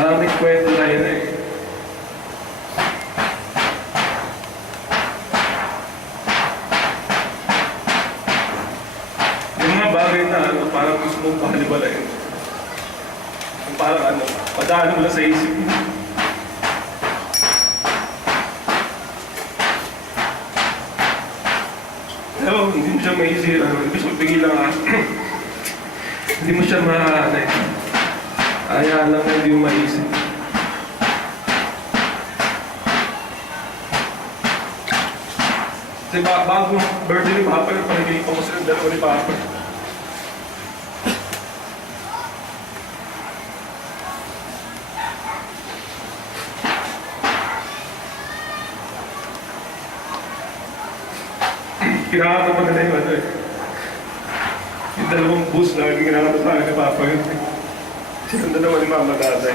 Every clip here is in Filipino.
Maraming kwento na yun eh. Yung mga bagay na parang gusto mong pahalibalayin. Yung parang padaan mo lang sa isip mo. Pero hindi mo siya maisip, hindi mo siya pigilan hindi mo siya hayaan lang na hindi mo maisip. Kasi bago birthday ni Papa, panagiging pa ko silang dalawa ni Papa. Kinakata pa nila yung yung dalawang bus na kinakata sa akin ni Papa yun. Silang dalawa ni Mama Daday.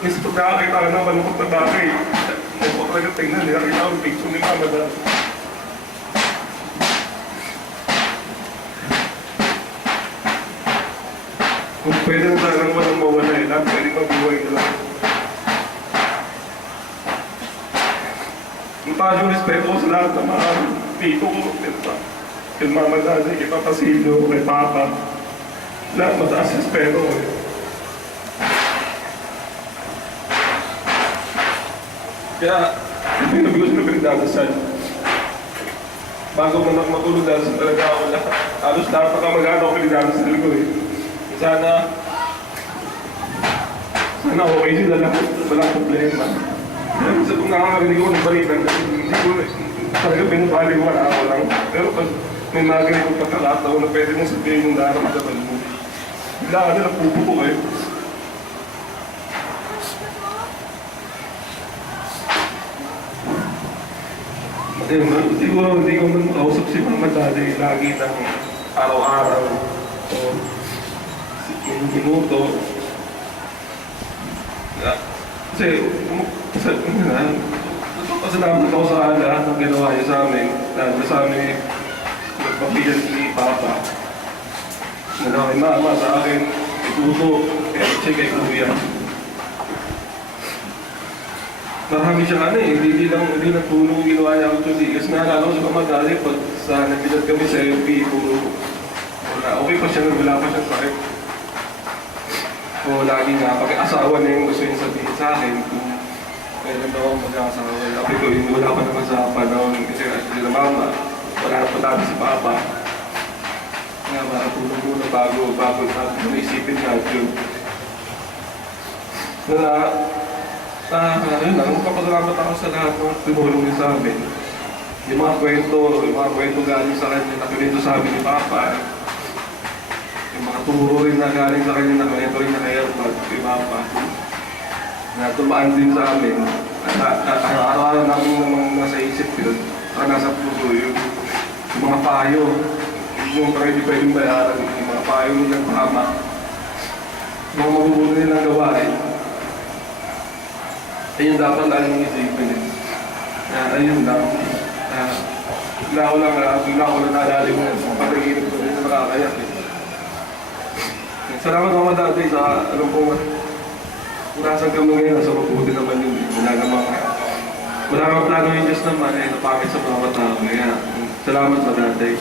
Kasi pag nakakita ka ng malungkot na bagay, hindi ko talaga tingnan, nakakita ko yung picture ni Mama Daday. Kung pwede na talagang walang mawala lahat pwede mabuhay na lang. Yung yung respeto ko sa lahat ng mga tito ko, kay Mama Daday, kay Papa Silio, kay Papa. Lahat mataas respeto ko eh. Kaya, hindi nabi ko sila pinagdadasal. Bago mo matulog dahil sa talaga ako lahat. Halos lahat na kamag-anak ako pinagdadasal ko eh. Sana okay sila lahat. Walang problema. Sa kung nakakarinig ko ng balikan, hindi ko talaga pinabali ko wala ako lang. Pero pag may mga ganitong pagkakataon na pwede mong sabihin yung nararamdaman mo, bigla ka nila pupo ko eh. Hindi ko man makausap si Mama Daday lagi ng araw-araw o minuto. Kasi pasalamat ako sa lahat ng ginawa niya sa amin. Lalo sa amin, nagpapilan ni Papa. Kay Mama, sa akin, kay Tuto, kay Che, kay Kuya. Marami siyang hindi lang tulong ginawa niya actually. Kasi naalala ko sa Mama Daday, pag nagbilat kami sa MP, okay pa siya, wala pa siyang sakit. So, lagi nga, pag-asawa na yung gusto yung sabihin sa akin, kung kailan daw ako mag-asawa. Sabi ko, wala pa naman sa panahon, kasi sila Mama, wala na patati si Papa. Nga, makatulong muna bago natin naisipin natin. Yun lang, kapasalamat ako sa lahat ng tumulong niya sa amin. Yung mga kwento galing sa kanya, nakulito sa amin ni Papa. Yung mga turo rin na galing sa kanya, nakulito rin na kay Papa. Na tumaan din sa amin. Araw-araw namin namang nasa isip yun. Saka nasa puso yun. Yung mga payo, yung parang hindi pwedeng bayaran. Yung mga payo nilang tama. Yung mga mabubuti nilang gawain. Ayun dapat laging isipin. Ayun lang. Bigla ko lang naalala mo. Pataginip ko rin na nakakayak. Salamat Mama Daday sa alam ko kung nasan kami ngayon, nasa mabuti naman yun. Wala namang plano yung Diyos naman, napakit sa mga tao. Kaya salamat sa Daday.